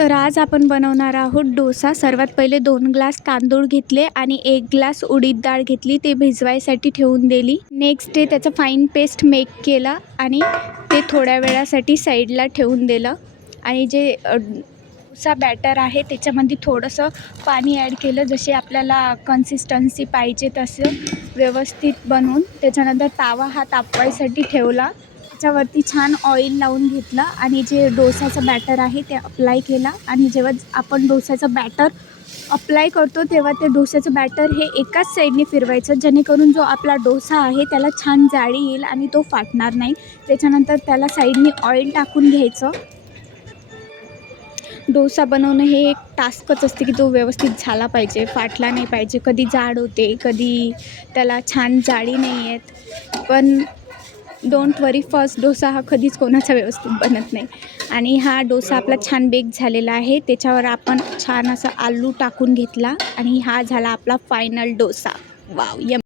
तर आज आपण बनवणार आहोत डोसा. सर्वात पहिले 2 ग्लास तांदूळ घेतले आणि 1 ग्लास उडीद डाळ घेतली, ते भिजवायसाठी ठेवून दिली. नेक्स्ट डे त्याचं फाईन पेस्ट मेक केलं आणि ते थोड्या वेळासाठी साईडला ठेवून दिलं. आणि जे डोसा बॅटर आहे त्याच्यामध्ये थोडंसं पाणी ॲड केलं, जसे आपल्याला कन्सिस्टन्सी पाहिजे तसं व्यवस्थित बनवून. त्याच्यानंतर तवा हा तापवायसाठी ठेवला. त्याच्यावरती छान ऑइल लावून घेतलं आणि जे डोसाचं बॅटर आहे ते अप्लाय केला. आणि जेव्हा आपण डोसाचं बॅटर अप्लाय करतो तेव्हा ते डोसाचं बॅटर हे एकाच साईडने फिरवायचं, जेणेकरून जो आपला डोसा आहे त्याला छान जाळी येईल आणि तो फाटणार नाही. त्याच्यानंतर त्याला साईडने ऑइल टाकून घ्यायचं. डोसा बनवणं हे एक टास्कच असते की तो व्यवस्थित झाला पाहिजे, फाटला नाही पाहिजे. कधी जाड होते, कधी त्याला छान जाळी नाही येत. पण डोंट वरी, फर्स्ट डोसा हा कधीच कोणाचा व्यवस्थित बनत नाही. आणि हा डोसा आपला छान बेक झालेला आहे. त्याच्यावर आपण छान असा आलू टाकून घेतला आणि हा झाला आपला फायनल डोसा. वाव!